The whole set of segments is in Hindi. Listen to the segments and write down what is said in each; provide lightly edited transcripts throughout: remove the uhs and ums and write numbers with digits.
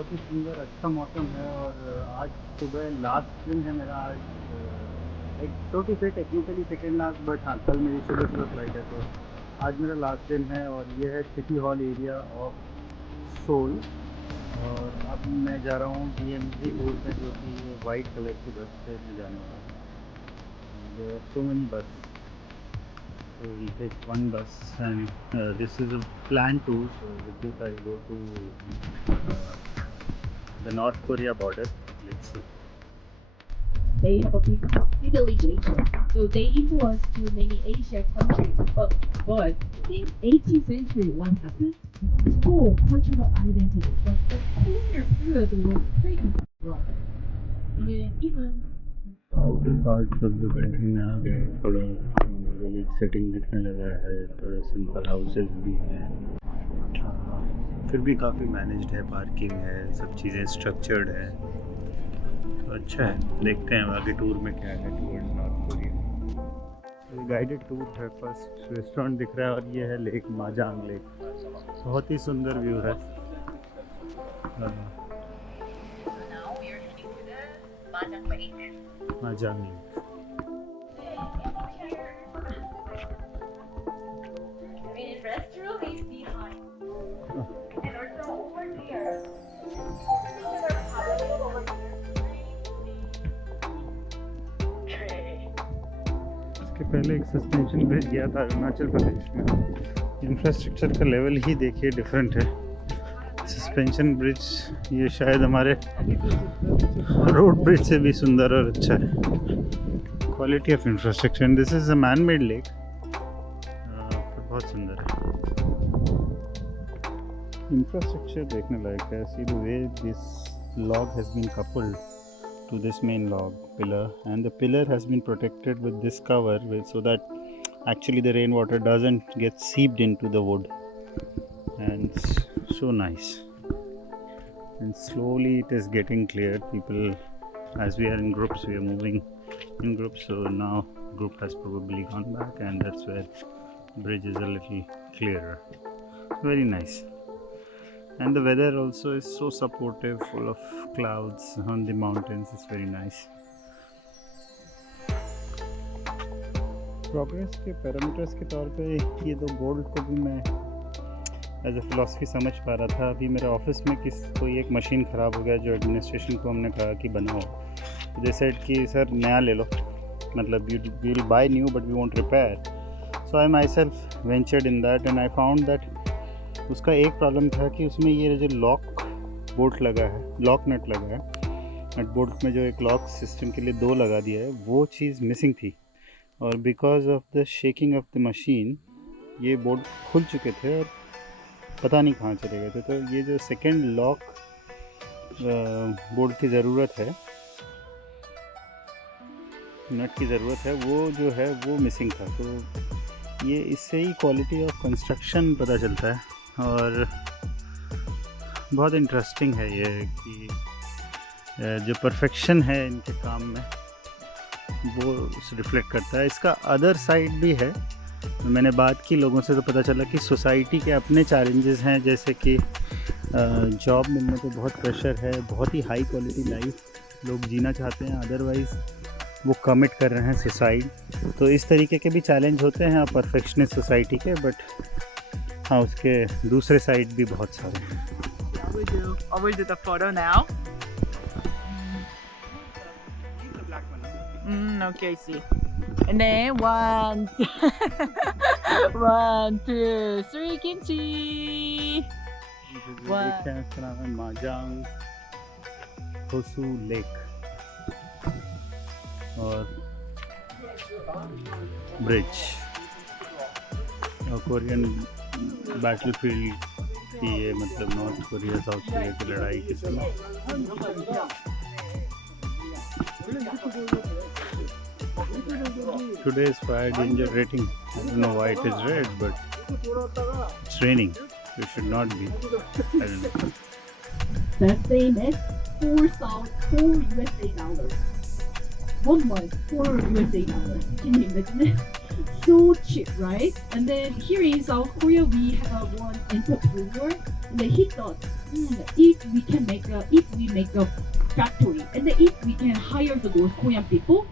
बहुत ही सुंदर अच्छा मौसम है और आज सुबह लास्ट दिन है मेरा। आज एक छोटी सी टेक्निकली सेकेंड लास्ट, बट हाँ कल मेरी सुबह सुबह फ्लाइट है, तो आज मेरा लास्ट दिन है। और ये है city hall area of Seoul. और अब मैं जा रहा हूँ DMZ रोड में, जो कि वाइट कलर की बस से मैं जाने वाला हूँ। देयर आर सो मेनी बस, so we'll take one bus and this is a planned tour. So with this I'll go to the North Korea border. Let's see. They have a big village Asia, so they influence to many Asia countries. But in 18th century, what happened? School cultural identity, but the colonial food was pretty wrong. And even Outer parts of the building में आ गए, थोड़ा विलेज सेटिंग दिखने लगा है, थोड़ा सिंपल हाउसेस भी हैं, फिर भी काफ़ी मैनेज्ड है, पार्किंग है, सब चीज़ें स्ट्रक्चर्ड है, तो अच्छा है। देखते हैं आगे टूर में क्या है टूवर्ड्स नॉर्थ कोरिया। ये गाइडेड टूर है। फर्स्ट रेस्टोरेंट दिख रहा है और ये है लेक, माजांग लेक। बहुत ही सुंदर व्यू है। माजांग lake. restroom is behind. And also over there. इसके पहले एक सस्पेंशन ब्रिज गया था अरुणाचल प्रदेश में। इंफ्रास्ट्रक्चर का लेवल ही देखिए डिफरेंट है। सस्पेंशन ब्रिज ये शायद हमारे रोड ब्रिज से भी सुंदर और अच्छा है। Quality of infrastructure. And this is a man made lake, बहुत सुंदर है। इंफ्रास्ट्रक्चर देखने लायक है। See the way this log has been coupled to this main log pillar, and the pillar has been protected with this cover so that actually the rainwater doesn't get seeped into the wood, and it's so nice. And slowly it is getting cleared. People, as we are in groups, we are moving in groups, so now group has probably gone back, and that's where bridge is a little clearer. Very nice. And the weather also is so supportive, full of clouds on the mountains. It's very nice. Progress के पैरामीटर्स के तौर पे ये दो बोर्ड को भी मैं एज ए फ़िलासफ़ी समझ पा रहा था। अभी मेरे ऑफिस में कोई एक मशीन ख़राब हो गया, जो एडमिनिस्ट्रेशन को हमने कहा कि बनाओ, तो दे सेड कि सर नया ले लो, मतलब you will buy new but we won't repair. So I myself ventured in that and I found that उसका एक प्रॉब्लम था कि उसमें ये जो लॉक बोल्ट लगा है, लॉक नट लगा है, नट बोल्ट में जो एक लॉक सिस्टम के लिए दो लगा दिया है, वो चीज़ मिसिंग थी। और because of the shaking of the machine ये बोल्ट खुल चुके थे और पता नहीं कहाँ चले गए थे। तो ये जो सेकेंड लॉक बोल्ट की ज़रूरत है, नट की ज़रूरत है, वो जो है वो मिसिंग था। तो ये इससे ही क्वालिटी ऑफ कंस्ट्रक्शन पता चलता है। और बहुत इंटरेस्टिंग है ये कि जो परफेक्शन है इनके काम में वो रिफ्लेक्ट करता है। इसका अदर साइड भी है। मैंने बात की लोगों से तो पता चला कि सोसाइटी के अपने चैलेंजेस हैं, जैसे कि जॉब मिलने पे बहुत प्रेशर है, बहुत ही हाई क्वालिटी लाइफ लोग जीना चाहते हैं, अदरवाइज़ वो कमिट कर रहे हैं सुसाइड। तो इस तरीके के भी चैलेंज होते हैं परफेक्शनिस्ट सोसाइटी के, बट हाँ उसके दूसरे साइड भी बहुत सारे हैं। I will do the photo now. Okay, I see. And then 1, 1, 2, 3, kimchi. देखते हैं, इसका नाम है माजांग होसू लेक और ब्रिज। और कोरियन बैटलफील्ड की ये, मतलब नॉर्थ कोरिया साउथ कोरिया की लड़ाई के समय। Today's fire danger rating, I don't know why it is red, but it's raining, so it should not be. I don't know. The same as $4 US. 1 month, $4 US. Can you imagine it? So cheap, right? And then here in South Korea, we have one entrepreneur And then he thought, if we make a factory, and then if we can hire the North Korean people,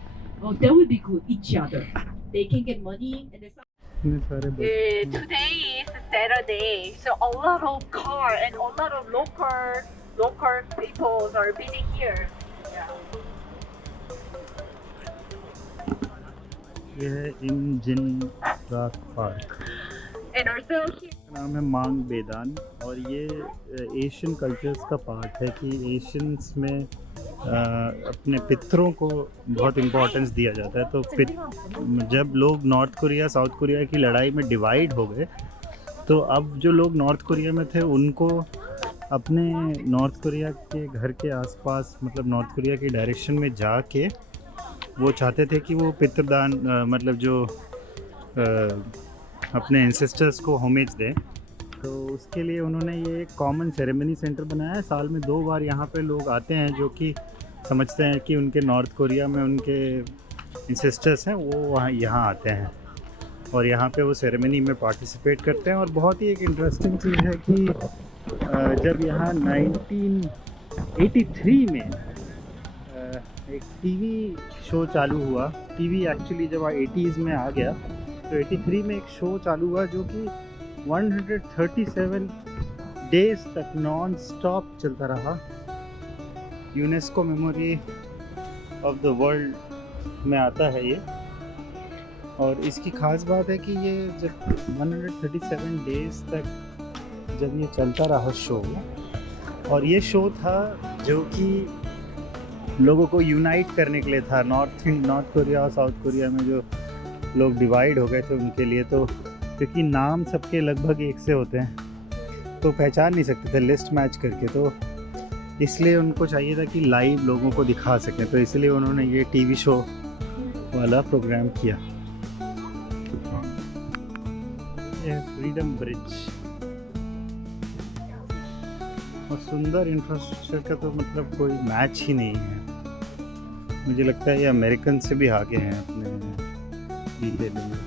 that would be good each other. They can get money and then. इतने सारे बच्चे Today is Saturday, so a lot of car and a lot of local people are busy here. ये है engine rock park, And also here. नाम है मांग बेदान। और ये एशियन कल्चर्स का पार्ट है कि एशियंस में अपने पितरों को बहुत इम्पोर्टेंस दिया जाता है। तो जब लोग नॉर्थ कोरिया साउथ कोरिया की लड़ाई में डिवाइड हो गए, तो अब जो लोग नॉर्थ कोरिया में थे उनको अपने नॉर्थ कोरिया के घर के आसपास, मतलब नॉर्थ कोरिया की डायरेक्शन में जाके वो चाहते थे कि वो पितृदान मतलब जो अपने एंसेस्टर्स को होमेज दें। तो उसके लिए उन्होंने ये एक कॉमन सेरेमनी सेंटर बनाया है। साल में 2 बार यहाँ पे लोग आते हैं जो कि समझते हैं कि उनके नॉर्थ कोरिया में उनके एंसेस्टर्स हैं, वो वहाँ यहाँ आते हैं और यहाँ पे वो सेरेमनी में पार्टिसिपेट करते हैं। और बहुत ही एक इंटरेस्टिंग चीज़ है कि जब यहाँ 1983 में एक टीवी शो चालू हुआ, टीवी एक्चुअली जब 80s में आ गया, तो 83 में एक शो चालू हुआ जो कि 137 डेज तक नॉन स्टॉप चलता रहा। UNESCO memory of the world में आता है ये। और इसकी ख़ास बात है कि ये जब 137 डेज तक जब ये चलता रहा शो, और ये शो था जो कि लोगों को यूनाइट करने के लिए था, नॉर्थ कोरिया और साउथ कोरिया में जो लोग डिवाइड हो गए थे उनके लिए। तो क्योंकि नाम सबके लगभग एक से होते हैं तो पहचान नहीं सकते थे लिस्ट मैच करके, तो इसलिए उनको चाहिए था कि लाइव लोगों को दिखा सकें, तो इसलिए उन्होंने ये टीवी शो वाला प्रोग्राम किया। ये फ्रीडम ब्रिज, और सुंदर इंफ्रास्ट्रक्चर का तो मतलब कोई मैच ही नहीं है। मुझे लगता है ये अमेरिकन से भी आगे हैं अपने डिटेलिंग में।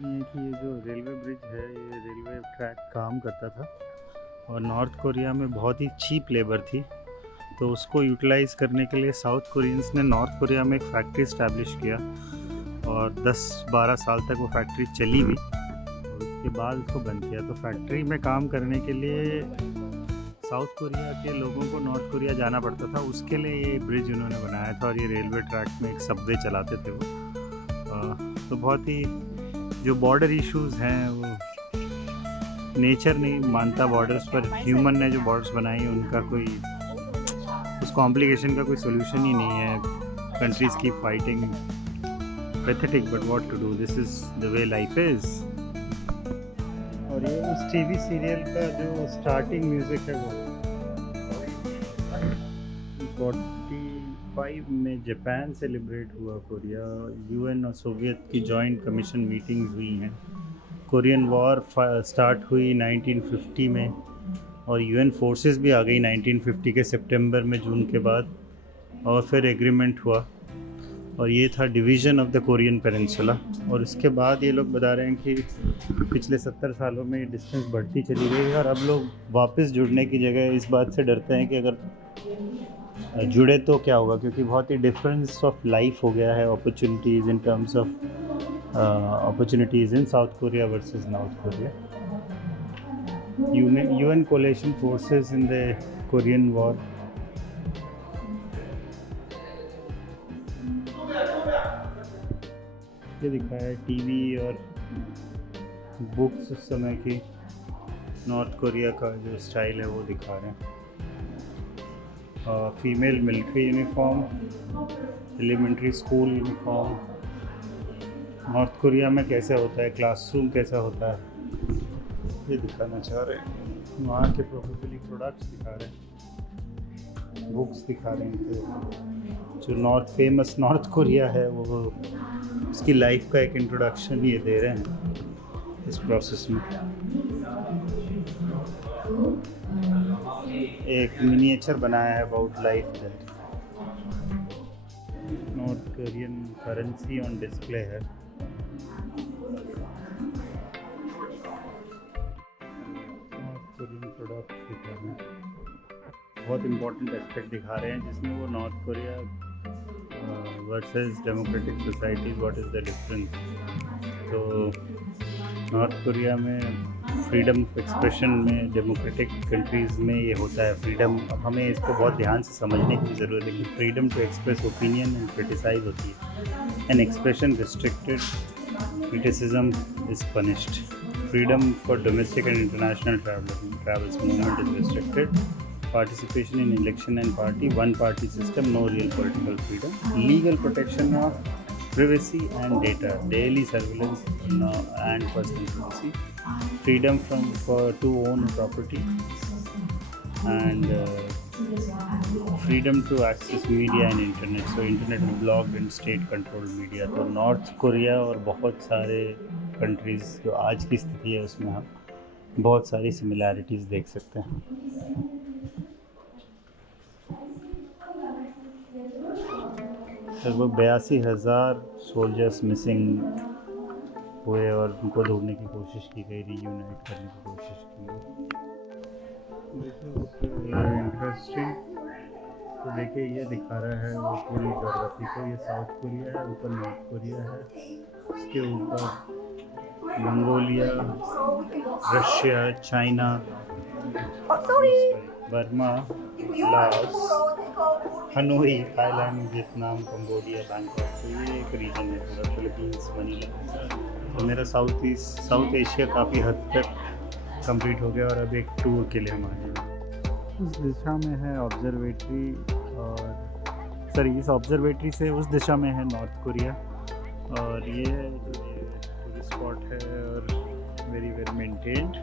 ये कि ये जो रेलवे ब्रिज है, ये रेलवे ट्रैक काम करता था और नॉर्थ कोरिया में बहुत ही चीप लेबर थी, तो उसको यूटिलाइज़ करने के लिए साउथ कोरियंस ने नॉर्थ कोरिया में एक फैक्ट्री इस्टेब्लिश किया और 10-12 साल तक वो फैक्ट्री चली भी और उसके बाद उसको बंद किया। तो फैक्ट्री में काम करने के लिए साउथ कोरिया के लोगों को नॉर्थ कोरिया जाना पड़ता था, उसके लिए ये ब्रिज उन्होंने बनाया था। और ये रेलवे ट्रैक में एक सबवे चलाते थे वो। तो बहुत ही जो बॉर्डर इश्यूज़ हैं, वो नेचर नहीं मानता बॉर्डर्स, पर ह्यूमन ने जो बॉर्डर्स बनाई उनका कोई उस कॉम्प्लिकेशन का कोई सोल्यूशन ही नहीं है। कंट्रीज़ की fighting pathetic, but what to do, this is the way life is. और ये उस टीवी सीरियल का जो स्टार्टिंग म्यूज़िक है वो 45 में जापान सेलिब्रेट हुआ कोरिया। यूएन और सोवियत की जॉइंट कमीशन मीटिंग्स हुई हैं। कोरियन वॉर स्टार्ट हुई 1950 में और यूएन फोर्सेस भी आ गई 1950 के सितंबर में, जून के बाद, और फिर एग्रीमेंट हुआ और ये था division of the Korean peninsula. और इसके बाद ये लोग बता रहे हैं कि पिछले 70 सालों में ये डिस्टेंस बढ़ती चली गई और अब लोग वापस जुड़ने की जगह इस बात से डरते हैं कि अगर जुड़े तो क्या होगा, क्योंकि बहुत ही डिफरेंस ऑफ लाइफ हो गया है, opportunities in terms of opportunities in South Korea versus North Korea. UN coalition forces in the Korean war. ये दिखाया है टीवी और बुक्स उस समय की नॉर्थ कोरिया का जो स्टाइल है वो दिखा रहे हैं। Female military uniform, elementary school uniform, North Korea में कैसे होता है, क्लासरूम कैसा होता है, ये दिखाना चाह रहे हैं। वहाँ के प्रोबेबली प्रोडक्ट्स दिखा रहे हैं, बुक्स दिखा रहे हैं। तो जो फेमस नॉर्थ कोरिया है वो उसकी लाइफ का एक इंट्रोडक्शन ये दे रहे हैं इस प्रोसेस में। एक मिनिएचर बनाया है about life that. North Korean currency on display है। कोरियन प्रोडक्ट्स दिखा रहे हैं, बहुत इम्पोर्टेंट एस्पेक्ट दिखा रहे हैं जिसमें वो north Korea versus democratic societies, what is the difference. तो नॉर्थ कोरिया में फ्रीडम ऑफ एक्सप्रेशन में डेमोक्रेटिक कंट्रीज़ में ये होता है फ्रीडम। अब हमें इसको बहुत ध्यान से समझने की ज़रूरत है कि freedom to express opinion and criticise होती है। An expression restricted, criticism is punished. Freedom for domestic and international travels movement is restricted. Participation in election and party, one party system, no real political freedom. Legal protection of privacy and data, daily surveillance and personal privacy. Freedom to own property and freedom to access media and internet. So internet is blocked and state controlled media. तो नॉर्थ कोरिया और बहुत सारे कंट्रीज़ जो आज की स्थिति है उसमें हम बहुत सारी सिमिलैरिटीज़ देख सकते हैं। लगभग 82,000 सोल्जर्स मिसिंग हुए और उनको ढूंढने की कोशिश की गई, रीयूनाइट करने की कोशिश की गई। इंटरेस्टिंग। तो देखिए ये दिखा रहा है वो पूरी ज्योग्राफी को। ये साउथ कोरिया है, ऊपर नॉर्थ कोरिया है, उसके ऊपर Mongolia, Russia, China, Burma, Laos, Hanoi, Thailand, Vietnam, Cambodia, Bangkok. तो ये एक रीजन है पूरा, फिलीपींस, मनीला। तो मेरा साउथ एशिया काफ़ी हद तक कंप्लीट हो गया और अब एक टूर के लिए हम आ गए। उस दिशा में है ऑब्जर्वेटरी और इस ऑब्जर्वेटरी से उस दिशा में है नॉर्थ कोरिया। और ये टूरिस्ट स्पॉट है और वेरी वेल मेंटेन्ड।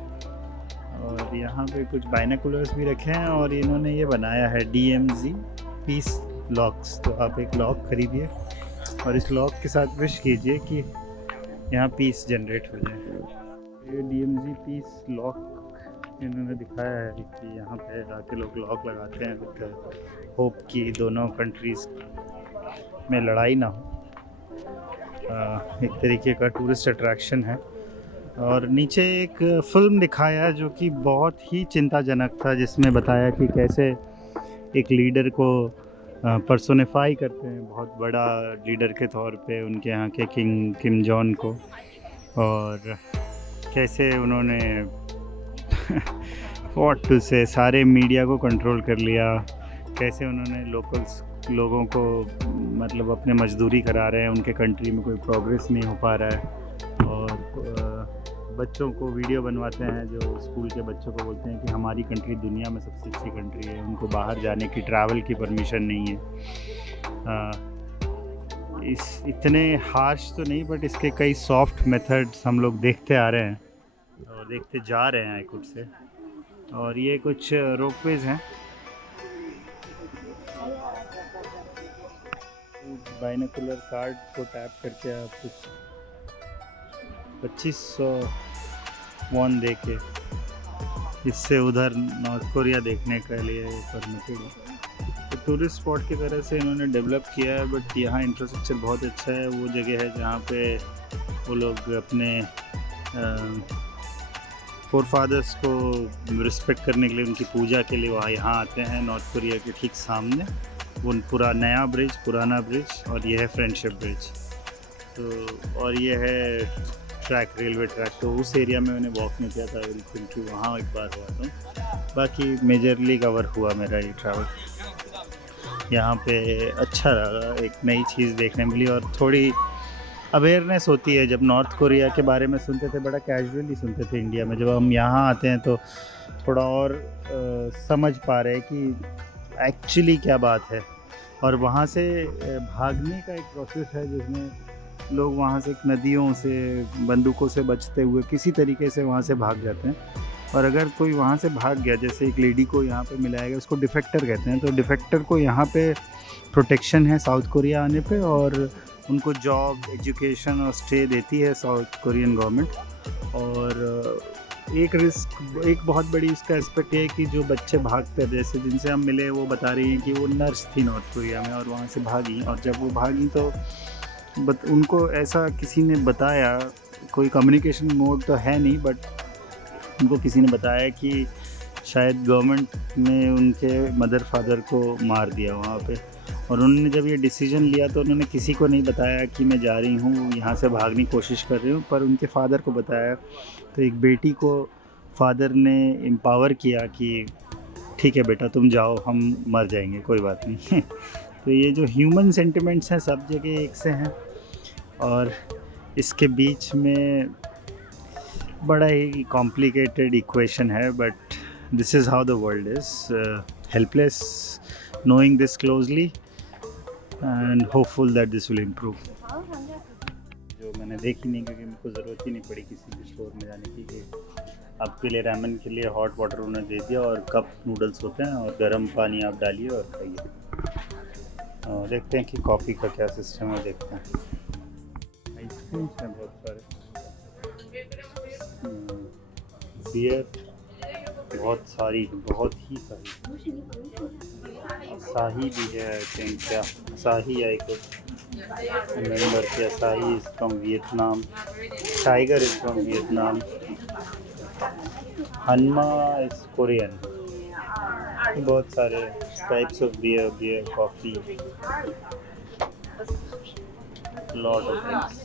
और यहाँ पे कुछ बाइनोकुलर्स भी रखे हैं और इन्होंने ये बनाया है DMZ पीस लॉक्स। तो आप एक लॉक खरीदिए और इस लॉक के साथ विश कीजिए कि यहाँ पीस जनरेट हो जाए। ये DMZ पीस लॉक इन्होंने दिखाया है कि यहाँ पे आके लोग लॉक लगाते हैं विद होप कि दोनों कंट्रीज़ में लड़ाई ना हो। एक तरीके का टूरिस्ट अट्रैक्शन है। और नीचे एक फ़िल्म दिखाया जो कि बहुत ही चिंताजनक था, जिसमें बताया कि कैसे एक लीडर को पर्सोनिफाई करते हैं, बहुत बड़ा लीडर के तौर पे उनके यहाँ के किंग किम जॉन को, और कैसे उन्होंने व्हाट टू से सारे मीडिया को कंट्रोल कर लिया, कैसे उन्होंने लोगों को मतलब अपने मजदूरी करा रहे हैं, उनके कंट्री में कोई प्रोग्रेस नहीं हो पा रहा है। और बच्चों को वीडियो बनवाते हैं, जो स्कूल के बच्चों को बोलते हैं कि हमारी कंट्री दुनिया में सबसे अच्छी कंट्री है, उनको बाहर जाने की ट्रैवल की परमिशन नहीं है। इस इतने हार्श तो नहीं, बट इसके कई सॉफ्ट मेथड्स हम लोग देखते आ रहे हैं और देखते जा रहे हैं कुछ से। और ये कुछ रोपवेज हैं, बाइनोकुलर कार्ड को टैप करके आप कुछ 2500 वॉन दे के इससे उधर नॉर्थ कोरिया देखने के लिए परमिटेड है। तो टूरिस्ट स्पॉट की तरह से इन्होंने डेवलप किया है, बट यहाँ इंफ्रास्ट्रक्चर बहुत अच्छा है। वो जगह है जहाँ पे वो लोग अपने फोरफादर्स को रिस्पेक्ट करने के लिए, उनकी पूजा के लिए वहाँ यहाँ आते हैं। नॉर्थ कोरिया के ठीक सामने वो पूरा नया ब्रिज, पुराना ब्रिज, और ये है फ्रेंडशिप ब्रिज। तो और ये है ट्रैक, रेलवे ट्रैक। तो उस एरिया में मैंने वॉक नहीं किया था, क्योंकि वहाँ एक बार हुआ था। बाकी मेजरली कवर हुआ मेरा ये ट्रैवल। यहाँ पे अच्छा लगा, एक नई चीज़ देखने मिली और थोड़ी अवेयरनेस होती है। जब नॉर्थ कोरिया के बारे में सुनते थे बड़ा कैजुअली सुनते थे इंडिया में, जब हम यहाँ आते हैं तो थोड़ा और समझ पा रहे हैं कि एक्चुअली क्या बात है। और वहाँ से भागने का एक प्रोसेस है जिसमें लोग वहाँ से नदियों से, बंदूकों से बचते हुए किसी तरीके से वहाँ से भाग जाते हैं। और अगर कोई वहाँ से भाग गया, जैसे एक लेडी को यहाँ पे मिलाया गया, उसको डिफेक्टर कहते हैं। तो डिफेक्टर को यहाँ पे प्रोटेक्शन है साउथ कोरिया आने पे, और उनको जॉब, एजुकेशन और स्टे देती है साउथ कोरियन गवर्नमेंट। और एक बहुत बड़ी इसका एस्पेक्ट है कि जो बच्चे भागते हैं, जैसे जिनसे हम मिले वो बता रही हैं कि वो नर्स थी नॉर्थ कोरिया में और वहाँ से भागी। और जब वो भागी तो उनको ऐसा किसी ने बताया, कोई कम्युनिकेशन मोड तो है नहीं, बट उनको किसी ने बताया कि शायद गवर्नमेंट ने उनके मदर फादर को मार दिया वहाँ पे, और उन्होंने जब ये डिसीजन लिया तो उन्होंने किसी को नहीं बताया कि मैं जा रही हूँ, यहाँ से भागने की कोशिश कर रही हूँ, पर उनके फादर को बताया। तो एक बेटी को फादर ने एम्पावर किया कि ठीक है बेटा तुम जाओ, हम मर जाएंगे कोई बात नहीं। तो ये जो ह्यूमन सेंटिमेंट्स हैं सब जगह एक से हैं, और इसके बीच में बड़ा ही कॉम्प्लिकेटेड इक्वेशन है, but this is how the world is. Helpless knowing this closely and hopeful that this will improve। जो मैंने देखी नहीं, क्योंकि मेरे को ज़रूरत ही नहीं पड़ी किसी भी स्टोर में जाने की, कि आपके लिए रैमन के लिए हॉट वाटर उन्होंने दे दिया और कप नूडल्स होते हैं और गर्म पानी आप डालिए और खाइए। और देखते हैं कि कॉफ़ी का क्या सिस्टम है, देखते हैं। आइसक्रीम्स हैं बहुत सारे, बियर बहुत सारी, बहुत ही सारी। असाही भी है, आई थिंक, क्या असाही या एक मेंबर के Asahi is from Vietnam, Tiger is from Vietnam, Hanma is Korean. बहुत सारे types of beer, coffee, lot of things.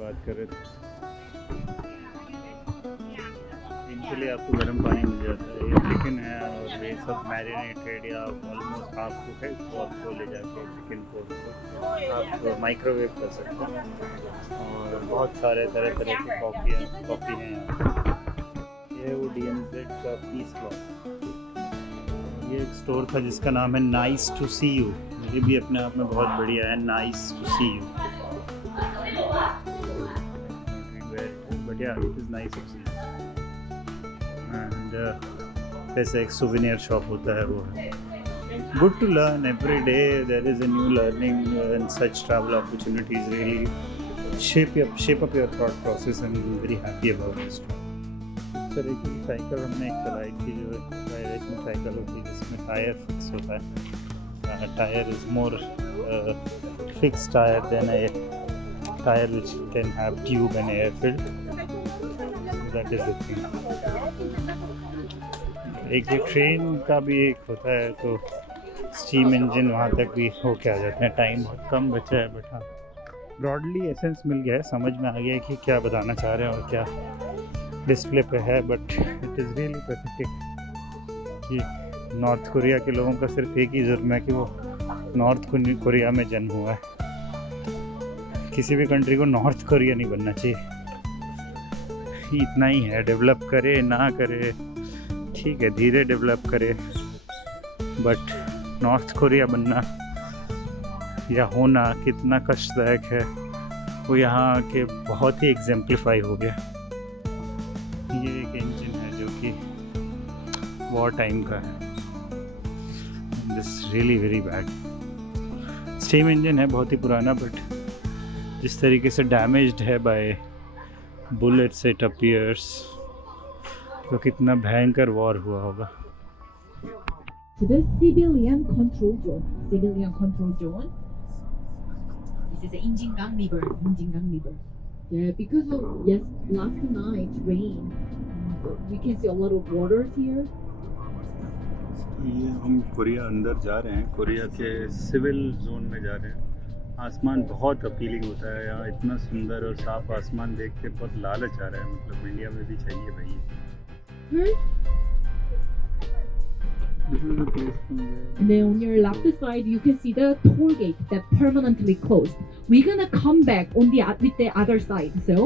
बात कर रहे थे इनके लिए आपको गर्म पानी मिल जाता है। ये चिकन है और ये सब मैरिनेटेड या ऑलमोस्ट हाफ कुक है, इसको आपको ले जाके चिकन को आप माइक्रोवेव कर सकते हैं। और बहुत सारे तरह तरह की कॉफ़ी हैं यहाँ पे। ये वो DMZ का पीस क्लॉथ, ये एक स्टोर था जिसका नाम है नाइस टू सी यू। ये भी अपने आप में बहुत बढ़िया है, nice to see you, but yeah it is nice to see. And जैसे एक सुवेनियर शॉप होता है वो है। Good to learn every day, there is a new learning and such travel opportunities really shape up your thought process and very happy about this. इस तरह की साइकिल हमने एक चलाई थी, जो वायरेशन साइकिल होती है जिसमें टायर फिक्स होता है। Tyre is more fix tyre than a tyre which can have tube and air filled, that is the thing. एक ये ट्रेन का भी एक होता है, तो स्टीम इंजन वहाँ तक भी होके आ जाते हैं। टाइम बहुत कम बचा है, बट हाँ ब्रॉडली एसेंस मिल गया है, समझ में आ गया है कि क्या बताना चाह रहे हैं और क्या डिस्प्ले पे है। But it is really pathetic कि नॉर्थ कोरिया के लोगों का सिर्फ एक ही जुर्म है कि वो नॉर्थ कोरिया में जन्म हुआ है। किसी भी कंट्री को नॉर्थ कोरिया नहीं बनना चाहिए, इतना ही है। डेवलप करे ना करे ठीक है, धीरे डेवलप करे, बट नॉर्थ कोरिया बनना या होना कितना कष्टदायक है वो यहाँ के बहुत ही एग्जेम्पलीफाई हो गया। ये एक इंजन है जो कि वॉर टाइम का है, this really very bad. Steam engine है, बहुत ही पुराना, बट जिस तरीके से डैमेज्ड है बाय बुलेट्स इट अपीयर्स, तो कितना भयंकर वॉर हुआ होगा। To the civilian control zone. Civilian control zone. This is the Injingang River. Injingang River. Yeah, because of last night rain, we can see a lot of waters here. ये हम कोरिया अंदर जा रहे हैं, कोरिया के सिविल जोन में जा रहे हैं। आसमान बहुत अपीलिंग होता है यहाँ, इतना सुंदर और साफ आसमान देख के बहुत लालच आ रहा है। मतलब इंडिया में भी चाहिए भाई। And then on your left side, you can see the toll gate that permanently closed. We're gonna come back on with the other side, so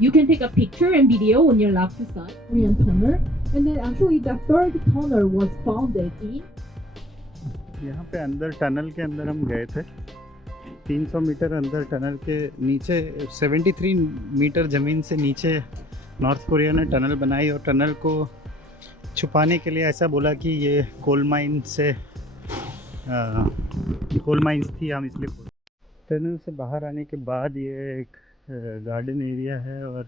you can take a picture and video on your left side. Korean tunnel, and then actually the third tunnel was founded in. यहाँ पे अंदर टनल के अंदर हम गए थे, 300 मीटर अंदर टनल के नीचे, 73 मीटर ज़मीन से नीचे नॉर्थ कोरिया ने टनल बनाई, और टनल को छुपाने के लिए ऐसा बोला कि ये कोल माइंस थी, हम इसलिए। टनल से बाहर आने के बाद ये एक गार्डन एरिया है, और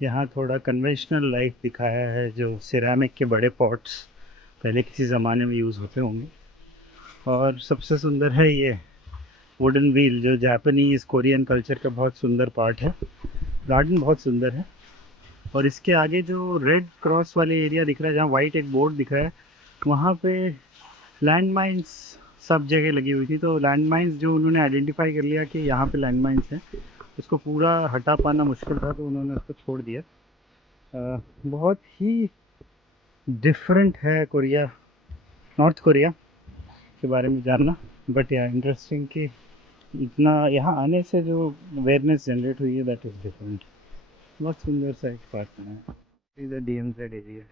यहाँ थोड़ा कन्वेंशनल लाइफ दिखाया है, जो सिरेमिक के बड़े पॉट्स पहले किसी ज़माने में यूज़ होते होंगे। और सबसे सुंदर है ये वुडन व्हील, जो जापानीज़ कोरियन कल्चर का बहुत सुंदर पार्ट है। गार्डन बहुत सुंदर है, और इसके आगे जो रेड क्रॉस वाले एरिया दिख रहा है, जहाँ वाइट एक बोर्ड दिख रहा है, वहाँ पे लैंड माइंस सब जगह लगी हुई थी। तो लैंड माइंस जो उन्होंने आइडेंटिफाई कर लिया कि यहाँ पे लैंड माइंस हैं, उसको पूरा हटा पाना मुश्किल था, तो उन्होंने उसको छोड़ दिया। बहुत ही डिफरेंट है कोरिया, नॉर्थ कोरिया के बारे में जानना। बट या इंटरेस्टिंग कि इतना यहाँ आने से जो अवेयरनेस जनरेट हुई है, दैट इज़ डिफरेंट। बहुत सुंदर सा एक पार्क है। इधर DMZ एरिया,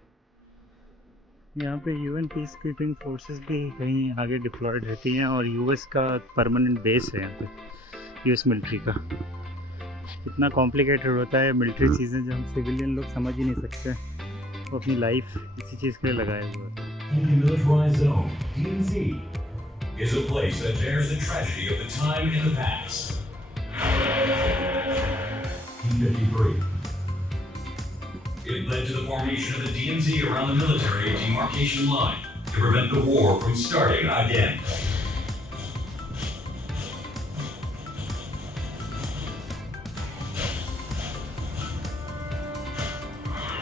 यहाँ पे UN पीस कीपिंग फोर्सेस भी कहीं आगे डिप्लॉयड रहती हैं, और US का परमानेंट बेस है यहाँ पे, US मिलिट्री का। इतना कॉम्प्लिकेटेड होता है मिलिट्री चीज़ें, जो हम सिविलियन लोग समझ ही नहीं सकते। वो अपनी लाइफ इसी चीज़ के लिए लगाए हुआ है। Demilitarized zone, DMZ, is a place that bears the tragedy of the time in the past. P-53. It led to the formation of the DMZ around the military demarcation line to prevent the war from starting again.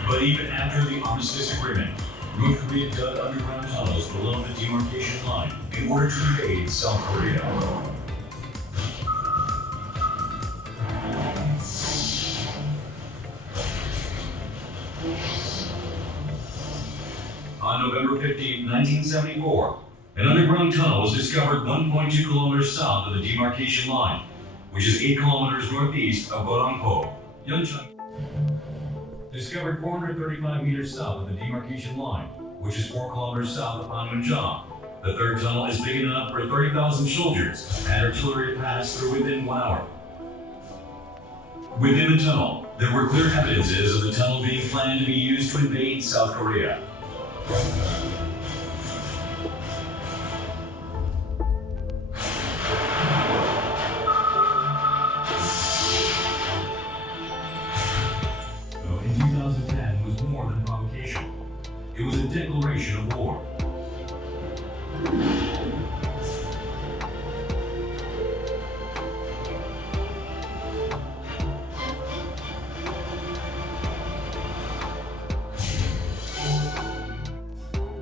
But even after the armistice agreement, North Korea dug underground tunnels below the demarcation line in order to invade South Korea. On November 15, 1974, an underground tunnel was discovered 1.2 kilometers south of the demarcation line, which is 8 kilometers northeast of Bodongpo. Yeoncheon discovered 435 meters south of the demarcation line, which is 4 kilometers south of Panmunjom. The third tunnel is big enough for 30,000 soldiers and artillery to pass through within 1 hour. Within the tunnel, there were clear evidences of the tunnel being planned to be used to invade South Korea. In 2010 was more than provocation. It was a declaration of war.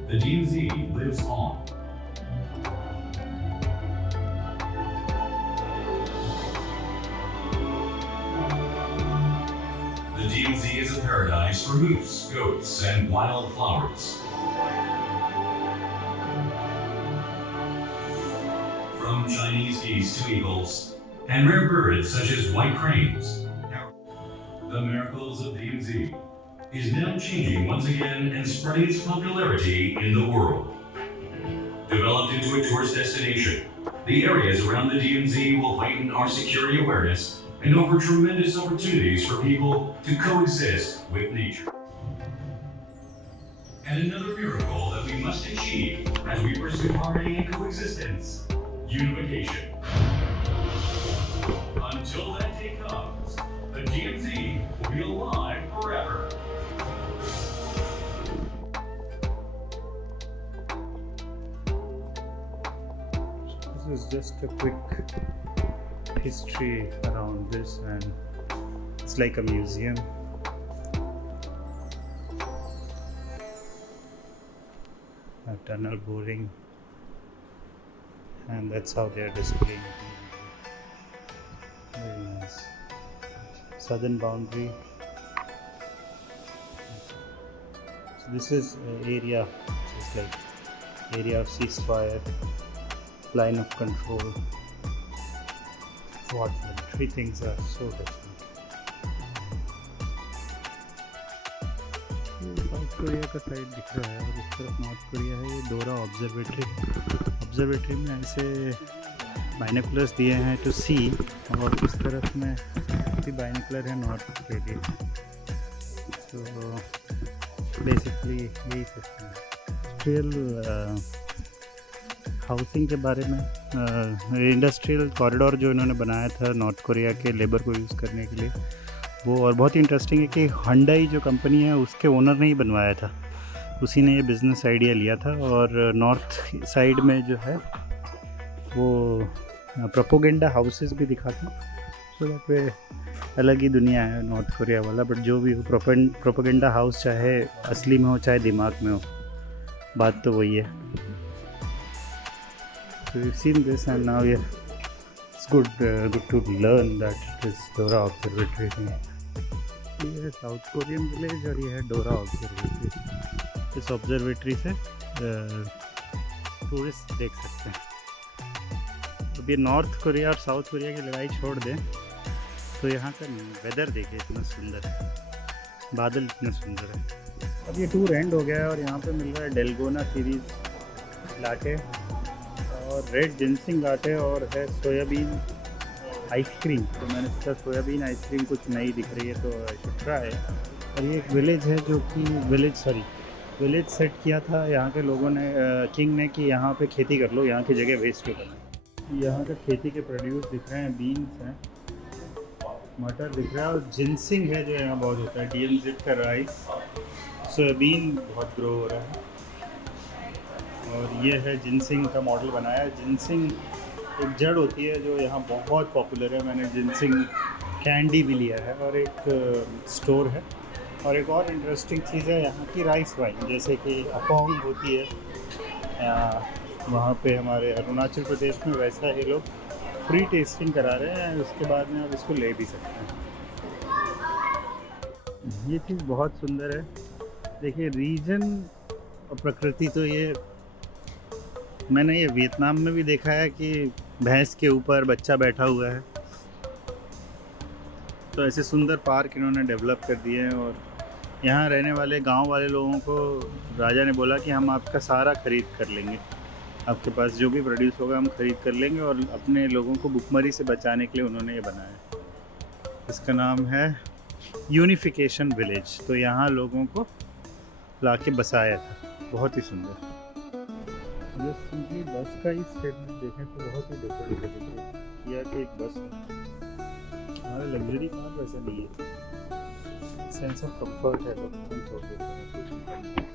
The DMZ lives on. The DMZ is a paradise for moose, goats, and wildflowers. From Chinese geese to eagles, and rare birds such as white cranes. The miracles of DMZ is now changing once again and spreading its popularity in the world. Developed into a tourist destination, the areas around the DMZ will heighten our security awareness and offer tremendous opportunities for people to coexist with nature. And another miracle that we must achieve as we pursue harmony and coexistence, unification. Until that day comes, the DMZ will be alive forever. This is just a quick history around this, and it's like a museum. A tunnel boring, and that's how they are displaying it. Very nice. Southern boundary. So this is an area which is like area of ceasefire, line of control. What three things are so different. South Korea का साइड दिख रहा है और इस तरफ नॉर्थ कोरिया है। ये दोरा ऑब्जर्वेटरी में ऐसे बाइनोकुलर्स दिए हैं टू सी, और इस तरफ में भी बाइनोकुलर है नॉर्थ के लिए। तो बेसिकली यही सिस्टम है। इंडस्ट्रियल हाउसिंग के बारे में, इंडस्ट्रियल कॉरिडोर जो इन्होंने बनाया था नॉर्थ कोरिया के लेबर को यूज़ करने के लिए, वो और बहुत ही इंटरेस्टिंग है कि हुंडई जो कंपनी है उसके ओनर ने ही बनवाया था। उसी ने ये बिज़नेस आइडिया लिया था, और नॉर्थ साइड में जो है वो प्रोपोगेंडा हाउसेस भी दिखा था। तो दैट वे अलग ही दुनिया है नॉर्थ कोरिया वाला। बट जो भी हो, प्रोपेगेंडा हाउस चाहे असली में हो चाहे दिमाग में हो, बात तो वही है। So we've seen this and now it's good to learn that it is Dora Observatory thing. ये है साउथ कोरियन विलेज और ये है डोरा ऑब्जर्वेटरी। इस ऑब्जर्वेटरी से टूरिस्ट देख सकते हैं। अब ये नॉर्थ कोरिया और साउथ कोरिया की लड़ाई छोड़ दें तो यहाँ का वेदर देखिए इतना सुंदर है, बादल इतने सुंदर है। अब ये टूर एंड हो गया है और यहाँ पे मिल रहा है डेलगोना सीरीज लाटे और रेड जिनसिंग लाटे और है सोयाबीन आइसक्रीम। तो मैंने सोचा सोयाबीन आइसक्रीम कुछ नई दिख रही है तो आई शुड ट्राई। और ये एक विलेज है जो कि विलेज सेट किया था यहाँ के लोगों ने, किंग ने, कि यहाँ पे खेती कर लो, यहाँ की जगह वेस्ट क्यों करना। यहाँ का खेती के प्रोड्यूस दिख रहे हैं, बीन्स हैं, मटर दिख रहा है और जिनसिंग है जो यहाँ बहुत होता है, DMZ का राइस, सोयाबीन बहुत ग्रो हो रहा है। और ये है जिनसिंग का मॉडल बनाया है। जिनसिंग एक जड़ होती है जो यहाँ बहुत पॉपुलर है। मैंने जिनसिंग कैंडी भी लिया है और एक स्टोर है। और एक और इंटरेस्टिंग चीज़ है यहाँ की राइस वाइन, जैसे कि अपोंग होती है वहाँ पे हमारे अरुणाचल प्रदेश में, वैसा ये लोग फ्री टेस्टिंग करा रहे हैं, उसके बाद में आप इसको ले भी सकते हैं। ये चीज़ बहुत सुंदर है। देखिए रीजन और प्रकृति, तो ये मैंने ये वियतनाम में भी देखा है कि भैंस के ऊपर बच्चा बैठा हुआ है। तो ऐसे सुंदर पार्क इन्होंने डेवलप कर दिए हैं। और यहाँ रहने वाले गांव वाले लोगों को राजा ने बोला कि हम आपका सारा खरीद कर लेंगे, आपके पास जो भी प्रोड्यूस होगा हम खरीद कर लेंगे। और अपने लोगों को भुखमरी से बचाने के लिए उन्होंने ये बनाया। इसका नाम है यूनिफिकेशन विलेज। तो यहाँ लोगों को ला के बसाया था, बहुत ही सुंदर। जस्ट सिंपली बस का ही स्टेटमेंट देखें तो बहुत ही डिफरेंट है। किया कि एक बस है, हमारा लग्जरी कार वैसा नहीं है, सेंस ऑफ कंफर्ट है, तो हम छोड़ देते हैं।